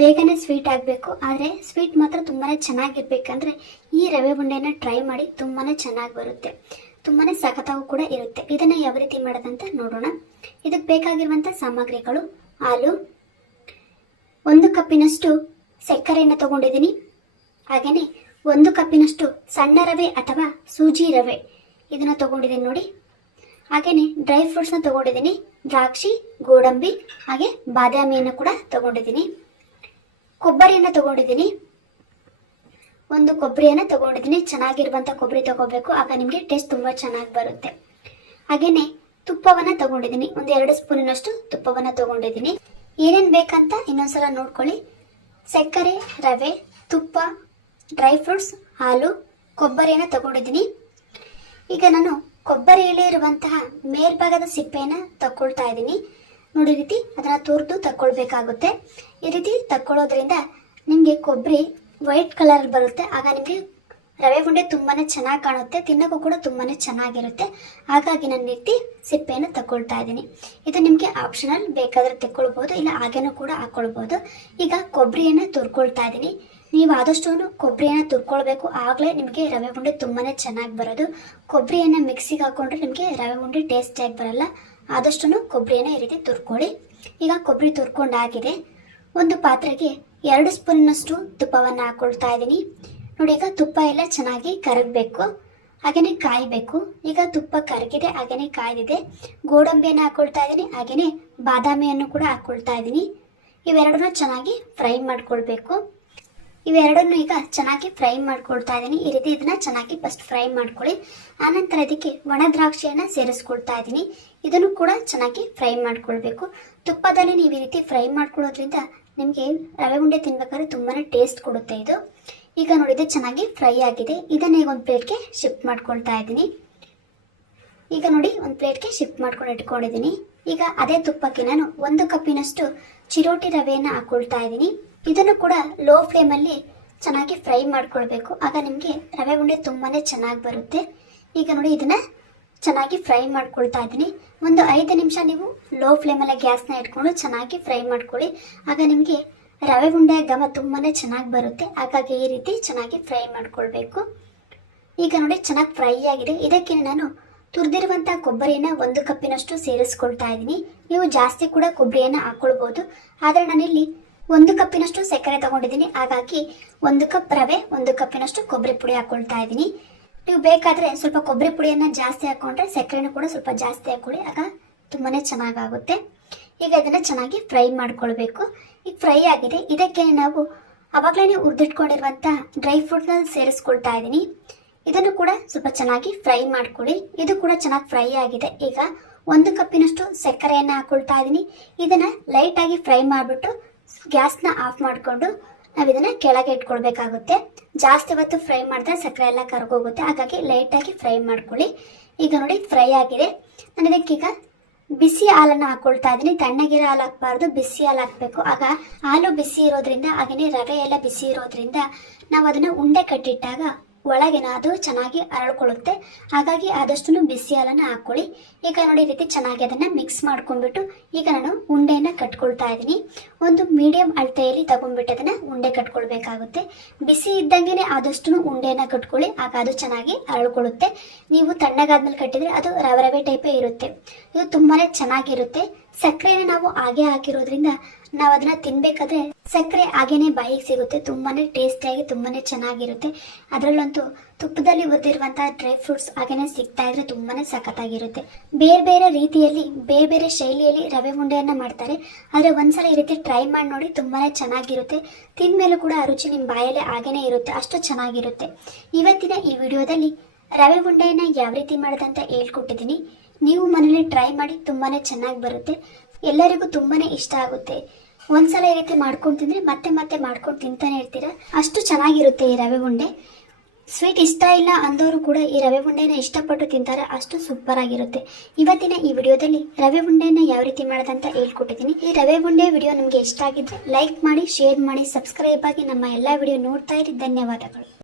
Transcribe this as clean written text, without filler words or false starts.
ಬೇಗನೆ ಸ್ವೀಟ್ ಆಗಬೇಕು, ಆದರೆ ಸ್ವೀಟ್ ಮಾತ್ರ ತುಂಬಾ ಚೆನ್ನಾಗಿರ್ಬೇಕಂದ್ರೆ ಈ ರವೆ ಉಂಡೆನ ಟ್ರೈ ಮಾಡಿ. ತುಂಬಾ ಚೆನ್ನಾಗಿ ಬರುತ್ತೆ, ತುಂಬಾ ಸಖತ್ತಾಗೂ ಕೂಡ ಇರುತ್ತೆ. ಇದನ್ನು ಯಾವ ರೀತಿ ಮಾಡೋದಂತ ನೋಡೋಣ. ಇದಕ್ಕೆ ಬೇಕಾಗಿರುವಂಥ ಸಾಮಗ್ರಿಗಳು: ಹಾಲು, 1 ಕಪ್ಪಿನಷ್ಟು ಸಕ್ಕರೆಯನ್ನು ತಗೊಂಡಿದ್ದೀನಿ, ಹಾಗೆಯೇ 1 ಕಪ್ಪಿನಷ್ಟು ಸಣ್ಣ ರವೆ ಅಥವಾ ಸೂಜಿ ರವೆ ಇದನ್ನು ತಗೊಂಡಿದ್ದೀನಿ ನೋಡಿ. ಹಾಗೆಯೇ ಡ್ರೈ ಫ್ರೂಟ್ಸ್ನ ತಗೊಂಡಿದ್ದೀನಿ, ದ್ರಾಕ್ಷಿ, ಗೋಡಂಬಿ, ಹಾಗೆ ಬಾದಾಮಿಯನ್ನು ಕೂಡ ತಗೊಂಡಿದ್ದೀನಿ. ಕೊಬ್ಬರಿಯನ್ನು ತಗೊಂಡಿದ್ದೀನಿ, 1 ಕೊಬ್ಬರಿಯನ್ನು ತಗೊಂಡಿದ್ದೀನಿ. ಚೆನ್ನಾಗಿರುವಂಥ ಕೊಬ್ಬರಿ ತಗೋಬೇಕು, ಆಗ ನಿಮಗೆ ಟೇಸ್ಟ್ ತುಂಬ ಚೆನ್ನಾಗಿ ಬರುತ್ತೆ. ಹಾಗೆಯೇ ತುಪ್ಪವನ್ನು ತಗೊಂಡಿದ್ದೀನಿ, 2 ಸ್ಪೂನಿನಷ್ಟು ತುಪ್ಪವನ್ನು ತಗೊಂಡಿದ್ದೀನಿ. ಏನೇನು ಬೇಕಂತ ಇನ್ನೊಂದ್ಸಲ ನೋಡ್ಕೊಳ್ಳಿ. ಸಕ್ಕರೆ, ರವೆ, ತುಪ್ಪ, ಡ್ರೈ ಫ್ರೂಟ್ಸ್, ಹಾಲು, ಕೊಬ್ಬರಿಯನ್ನು ತಗೊಂಡಿದ್ದೀನಿ. ಈಗ ನಾನು ಕೊಬ್ಬರಿಯಲ್ಲಿ ಇರುವಂತಹ ಮೇಲ್ಭಾಗದ ಸಿಪ್ಪೆಯನ್ನು ತಗೊಳ್ತಾ ಇದ್ದೀನಿ. ನೋಡಿ ರೀತಿ ಅದನ್ನು ತುರಿದು ತಗೊಳ್ಬೇಕಾಗುತ್ತೆ. ಈ ರೀತಿ ತಗೊಳ್ಳೋದ್ರಿಂದ ನಿಮಗೆ ಕೊಬ್ಬರಿ ವೈಟ್ ಕಲರ್ ಬರುತ್ತೆ, ಆಗ ನಿಮಗೆ ರವೆ ಉಂಡೆ ತುಂಬಾ ಚೆನ್ನಾಗಿ ಕಾಣುತ್ತೆ, ತಿನ್ನೋಕ್ಕೂ ಕೂಡ ತುಂಬಾ ಚೆನ್ನಾಗಿರುತ್ತೆ. ಹಾಗಾಗಿ ನಾನು ರೀತಿ ಸಿಪ್ಪೆಯನ್ನು ತಗೊಳ್ತಾ ಇದ್ದೀನಿ. ಇದು ನಿಮಗೆ ಆಪ್ಷನಲ್, ಬೇಕಾದರೆ ತಗೊಳ್ಬೋದು, ಇಲ್ಲ ಹಾಗೇನೂ ಕೂಡ ಹಾಕ್ಕೊಳ್ಬೋದು. ಈಗ ಕೊಬ್ಬರಿಯನ್ನು ತುರ್ಕೊಳ್ತಾ ಇದ್ದೀನಿ. ನೀವು ಆದಷ್ಟು ಕೊಬ್ಬರಿಯನ್ನು ತುರ್ಕೊಳ್ಬೇಕು, ಆಗಲೇ ನಿಮಗೆ ರವೆ ಉಂಡೆ ತುಂಬಾ ಚೆನ್ನಾಗಿ ಬರೋದು. ಕೊಬ್ಬರಿಯನ್ನು ಮಿಕ್ಸಿಗೆ ಹಾಕ್ಕೊಂಡ್ರೆ ನಿಮಗೆ ರವೆ ಉಂಡೆ ಟೇಸ್ಟಿಯಾಗಿ ಬರಲ್ಲ. ಆದಷ್ಟು ಕೊಬ್ಬರಿಯನ್ನು ಈ ರೀತಿ ತುರ್ಕೊಳ್ಳಿ. ಈಗ ಕೊಬ್ಬರಿ ತುರ್ಕೊಂಡಾಗಿದೆ. ಒಂದು ಪಾತ್ರೆಗೆ 2 ಸ್ಪೂನಿನಷ್ಟು ತುಪ್ಪವನ್ನು ಹಾಕ್ಕೊಳ್ತಾ ಇದ್ದೀನಿ. ನೋಡಿ, ಈಗ ತುಪ್ಪ ಎಲ್ಲ ಚೆನ್ನಾಗಿ ಕರಗಬೇಕು, ಹಾಗೆಯೇ ಕಾಯಬೇಕು. ಈಗ ತುಪ್ಪ ಕರಗಿದೆ, ಹಾಗೆಯೇ ಕಾಯ್ದಿದೆ. ಗೋಡಂಬಿಯನ್ನು ಹಾಕ್ಕೊಳ್ತಾ ಇದ್ದೀನಿ, ಹಾಗೆಯೇ ಬಾದಾಮಿಯನ್ನು ಕೂಡ ಹಾಕ್ಕೊಳ್ತಾ ಇದ್ದೀನಿ. ಇವೆರಡನ್ನೂ ಚೆನ್ನಾಗಿ ಫ್ರೈ ಮಾಡ್ಕೊಳ್ಬೇಕು. ಇವೆರಡನ್ನು ಈಗ ಚೆನ್ನಾಗಿ ಫ್ರೈ ಮಾಡ್ಕೊಳ್ತಾ ಇದ್ದೀನಿ. ಈ ರೀತಿ ಇದನ್ನ ಚೆನ್ನಾಗಿ ಫಸ್ಟ್ ಫ್ರೈ ಮಾಡ್ಕೊಳ್ಳಿ. ಆನಂತರ ಇದಕ್ಕೆ ಒಣ ದ್ರಾಕ್ಷಿಯನ್ನು ಸೇರಿಸ್ಕೊಳ್ತಾ ಇದ್ದೀನಿ. ಇದನ್ನು ಕೂಡ ಚೆನ್ನಾಗಿ ಫ್ರೈ ಮಾಡ್ಕೊಳ್ಬೇಕು. ತುಪ್ಪದಲ್ಲಿ ನೀವು ಈ ರೀತಿ ಫ್ರೈ ಮಾಡ್ಕೊಳ್ಳೋದ್ರಿಂದ ನಿಮಗೆ ರವೆ ಉಂಡೆ ತಿನ್ಬೇಕಾದ್ರೆ ತುಂಬಾ ಟೇಸ್ಟ್ ಕೊಡುತ್ತೆ ಇದು. ಈಗ ನೋಡಿ, ಇದು ಚೆನ್ನಾಗಿ ಫ್ರೈ ಆಗಿದೆ. ಇದನ್ನ ಈಗ ಒಂದು ಪ್ಲೇಟ್ಗೆ ಶಿಫ್ಟ್ ಮಾಡ್ಕೊಳ್ತಾ ಇದ್ದೀನಿ. ಈಗ ನೋಡಿ, ಒಂದು ಪ್ಲೇಟ್ಗೆ ಶಿಫ್ಟ್ ಮಾಡ್ಕೊಂಡು ಇಟ್ಕೊಂಡಿದ್ದೀನಿ. ಈಗ ಅದೇ ತುಪ್ಪಕ್ಕೆ ನಾನು 1 ಕಪ್ಪಿನಷ್ಟು ಚಿರೋಟಿ ರವೆಯನ್ನು ಹಾಕ್ಕೊಳ್ತಾ ಇದ್ದೀನಿ. ಇದನ್ನು ಕೂಡ ಲೋ ಫ್ಲೇಮಲ್ಲಿ ಚೆನ್ನಾಗಿ ಫ್ರೈ ಮಾಡ್ಕೊಳ್ಬೇಕು, ಆಗ ನಿಮಗೆ ರವೆ ಉಂಡೆ ತುಂಬಾ ಚೆನ್ನಾಗಿ ಬರುತ್ತೆ. ಈಗ ನೋಡಿ, ಇದನ್ನು ಚೆನ್ನಾಗಿ ಫ್ರೈ ಮಾಡ್ಕೊಳ್ತಾ ಇದ್ದೀನಿ. ಒಂದು 5 ನಿಮಿಷ ನೀವು ಲೋ ಫ್ಲೇಮಲ್ಲಿ ಗ್ಯಾಸ್ನ ಇಟ್ಕೊಂಡು ಚೆನ್ನಾಗಿ ಫ್ರೈ ಮಾಡ್ಕೊಳ್ಳಿ, ಆಗ ನಿಮಗೆ ರವೆ ಉಂಡೆ ಘಮ ತುಂಬಾ ಚೆನ್ನಾಗಿ ಬರುತ್ತೆ. ಹಾಗಾಗಿ ಈ ರೀತಿ ಚೆನ್ನಾಗಿ ಫ್ರೈ ಮಾಡ್ಕೊಳ್ಬೇಕು. ಈಗ ನೋಡಿ, ಚೆನ್ನಾಗಿ ಫ್ರೈ ಆಗಿದೆ. ಇದಕ್ಕೆ ನಾನು ತುರಿದಿರುವಂಥ ಕೊಬ್ಬರಿಯನ್ನು 1 ಕಪ್ಪಿನಷ್ಟು ಸೇರಿಸ್ಕೊಳ್ತಾ ಇದ್ದೀನಿ. ನೀವು ಜಾಸ್ತಿ ಕೂಡ ಕೊಬ್ಬರಿಯನ್ನು ಹಾಕ್ಕೊಳ್ಬೋದು, ಆದರೆ ನಾನಿಲ್ಲಿ 1 ಕಪ್ಪಿನಷ್ಟು ಸಕ್ಕರೆ ತಗೊಂಡಿದ್ದೀನಿ. ಹಾಗಾಗಿ 1 ಕಪ್ ರವೆ, 1 ಕಪ್ಪಿನಷ್ಟು ಕೊಬ್ಬರಿ ಪುಡಿ ಹಾಕ್ಕೊಳ್ತಾ ಇದ್ದೀನಿ. ನೀವು ಬೇಕಾದರೆ ಸ್ವಲ್ಪ ಕೊಬ್ಬರಿ ಪುಡಿಯನ್ನು ಜಾಸ್ತಿ ಹಾಕ್ಕೊಂಡ್ರೆ ಸಕ್ಕರೆನೂ ಕೂಡ ಸ್ವಲ್ಪ ಜಾಸ್ತಿ ಹಾಕ್ಕೊಳ್ಳಿ, ಆಗ ತುಂಬಾ ಚೆನ್ನಾಗಾಗುತ್ತೆ. ಈಗ ಇದನ್ನು ಚೆನ್ನಾಗಿ ಫ್ರೈ ಮಾಡ್ಕೊಳ್ಬೇಕು. ಈಗ ಫ್ರೈ ಆಗಿದೆ. ಇದಕ್ಕೆ ನಾವು ಆವಾಗಲೇ ಹುರಿದಿಟ್ಕೊಂಡಿರುವಂಥ ಡ್ರೈ ಫ್ರೂಟ್ನ ಸೇರಿಸ್ಕೊಳ್ತಾ ಇದ್ದೀನಿ. ಇದನ್ನು ಕೂಡ ಸ್ವಲ್ಪ ಚೆನ್ನಾಗಿ ಫ್ರೈ ಮಾಡ್ಕೊಳ್ಳಿ. ಇದು ಕೂಡ ಚೆನ್ನಾಗಿ ಫ್ರೈ ಆಗಿದೆ. ಈಗ 1 ಕಪ್ಪಿನಷ್ಟು ಸಕ್ಕರೆಯನ್ನು ಹಾಕ್ಕೊಳ್ತಾ ಇದ್ದೀನಿ. ಇದನ್ನು ಲೈಟಾಗಿ ಫ್ರೈ ಮಾಡಿಬಿಟ್ಟು ಗ್ಯಾಸ್ನ ಆಫ್ ಮಾಡಿಕೊಂಡು ನಾವು ಇದನ್ನು ಕೆಳಗೆ ಇಟ್ಕೊಳ್ಬೇಕಾಗುತ್ತೆ. ಜಾಸ್ತಿ ಹೊತ್ತು ಫ್ರೈ ಮಾಡಿದ್ರೆ ಸಕ್ಕರೆ ಎಲ್ಲ ಕರ್ಗೋಗುತ್ತೆ, ಹಾಗಾಗಿ ಲೈಟಾಗಿ ಫ್ರೈ ಮಾಡ್ಕೊಳ್ಳಿ. ಈಗ ನೋಡಿ, ಫ್ರೈ ಆಗಿದೆ. ನಾನು ಇದಕ್ಕೀಗ ಬಿಸಿ ಹಾಲನ್ನು ಹಾಕ್ಕೊಳ್ತಾ ಇದ್ದೀನಿ. ತಣ್ಣಗಿರೋ ಹಾಲು ಹಾಕಬಾರ್ದು, ಬಿಸಿ ಹಾಲು ಹಾಕಬೇಕು. ಆಗ ಹಾಲು ಬಿಸಿ ಇರೋದ್ರಿಂದ, ಹಾಗೆಯೇ ರವೆ ಎಲ್ಲ ಬಿಸಿ ಇರೋದ್ರಿಂದ ನಾವು ಅದನ್ನು ಉಂಡೆ ಕಟ್ಟಿಟ್ಟಾಗ ಒಳಗಿನ ಅದು ಚೆನ್ನಾಗಿ ಅರಳ್ಕೊಳ್ಳುತ್ತೆ. ಹಾಗಾಗಿ ಆದಷ್ಟು ಬಿಸಿ ಹಾಲನ್ನು ಹಾಕ್ಕೊಳ್ಳಿ. ಈಗ ನೋಡಿ, ಈ ರೀತಿ ಚೆನ್ನಾಗಿ ಅದನ್ನು ಮಿಕ್ಸ್ ಮಾಡ್ಕೊಂಡ್ಬಿಟ್ಟು ಈಗ ನಾನು ಉಂಡೆಯನ್ನು ಕಟ್ಕೊಳ್ತಾ ಇದ್ದೀನಿ. ಒಂದು ಮೀಡಿಯಂ ಅಳತೆಯಲ್ಲಿ ತಗೊಂಡ್ಬಿಟ್ಟು ಅದನ್ನು ಉಂಡೆ ಕಟ್ಕೊಳ್ಬೇಕಾಗುತ್ತೆ. ಬಿಸಿ ಇದ್ದಂಗೆ ಆದಷ್ಟು ಉಂಡೆಯನ್ನು ಕಟ್ಕೊಳ್ಳಿ, ಆಗ ಅದು ಚೆನ್ನಾಗಿ ಅರಳ್ಕೊಳ್ಳುತ್ತೆ. ನೀವು ತಣ್ಣಗಾದ್ಮೇಲೆ ಕಟ್ಟಿದರೆ ಅದು ರವೆ ರವೆ ಟೈಪೇ ಇರುತ್ತೆ. ಇದು ತುಂಬಾ ಚೆನ್ನಾಗಿರುತ್ತೆ. ಸಕ್ಕರೆನ ನಾವು ಹಾಗೆ ಹಾಕಿರೋದ್ರಿಂದ ನಾವು ಅದನ್ನ ತಿನ್ಬೇಕಾದ್ರೆ ಸಕ್ಕರೆ ಹಾಗೇನೆ ಬಾಯಿಗೆ ಸಿಗುತ್ತೆ. ತುಂಬಾನೇ ಟೇಸ್ಟಿಯಾಗಿ ತುಂಬಾನೇ ಚೆನ್ನಾಗಿರುತ್ತೆ. ಅದರಲ್ಲಂತೂ ತುಪ್ಪದಲ್ಲಿ ಹುರಿದಿರುವಂತಹ ಡ್ರೈ ಫ್ರೂಟ್ಸ್ ಹಾಗೇನೆ ಸಿಗ್ತಾ ಇದ್ರೆ ತುಂಬಾನೇ ಸಖತ್ತಾಗಿರುತ್ತೆ. ಬೇರೆ ಬೇರೆ ರೀತಿಯಲ್ಲಿ ಬೇರೆ ಬೇರೆ ಶೈಲಿಯಲ್ಲಿ ರವೆ ಉಂಡೆಯನ್ನ ಮಾಡ್ತಾರೆ, ಆದ್ರೆ ಒಂದ್ಸಲ ಈ ರೀತಿ ಟ್ರೈ ಮಾಡಿ ನೋಡಿ, ತುಂಬಾನೇ ಚೆನ್ನಾಗಿರುತ್ತೆ. ತಿಂದ್ಮೇಲೂ ಕೂಡ ಆ ರುಚಿ ನಿಮ್ಮ ಬಾಯಲ್ಲೇ ಹಾಗೇನೆ ಇರುತ್ತೆ, ಅಷ್ಟು ಚೆನ್ನಾಗಿರುತ್ತೆ. ಇವತ್ತಿನ ಈ ವಿಡಿಯೋದಲ್ಲಿ ರವೆ ಉಂಡೆಯನ್ನ ಯಾವ ರೀತಿ ಮಾಡೋದಂತ ಹೇಳ್ಕೊಟ್ಟಿದ್ದೀನಿ. ನೀವು ಮನೇಲಿ ಟ್ರೈ ಮಾಡಿ, ತುಂಬಾನೇ ಚೆನ್ನಾಗಿ ಬರುತ್ತೆ. ಎಲ್ಲರಿಗೂ ತುಂಬಾನೇ ಇಷ್ಟ ಆಗುತ್ತೆ. ಒಂದ್ಸಲ ಈ ರೀತಿ ಮಾಡ್ಕೊಂಡು ತಿಂದ್ರೆ ಮತ್ತೆ ಮತ್ತೆ ಮಾಡ್ಕೊಂಡು ತಿಂತಾನೆ ಇರ್ತೀರಾ, ಅಷ್ಟು ಚೆನ್ನಾಗಿರುತ್ತೆ ಈ ರವೆ ಉಂಡೆ. ಸ್ವೀಟ್ ಇಷ್ಟ ಇಲ್ಲ ಅಂದವರು ಕೂಡ ಈ ರವೆ ಉಂಡೆನ ಇಷ್ಟಪಟ್ಟು ತಿಂತಾರೆ, ಅಷ್ಟು ಸೂಪರ್ ಆಗಿರುತ್ತೆ. ಇವತ್ತಿನ ಈ ವಿಡಿಯೋದಲ್ಲಿ ರವೆ ಉಂಡೆನ ಯಾವ ರೀತಿ ಮಾಡೋದಂತ ಹೇಳ್ಕೊಟ್ಟಿದ್ದೀನಿ. ಈ ರವೆ ಉಂಡೆ ವಿಡಿಯೋ ನಿಮಗೆ ಇಷ್ಟ ಆಗಿದ್ರೆ ಲೈಕ್ ಮಾಡಿ, ಶೇರ್ ಮಾಡಿ, ಸಬ್ಸ್ಕ್ರೈಬ್ ಆಗಿ ನಮ್ಮ ಎಲ್ಲ ವಿಡಿಯೋ ನೋಡ್ತಾ ಇರಿ. ಧನ್ಯವಾದಗಳು.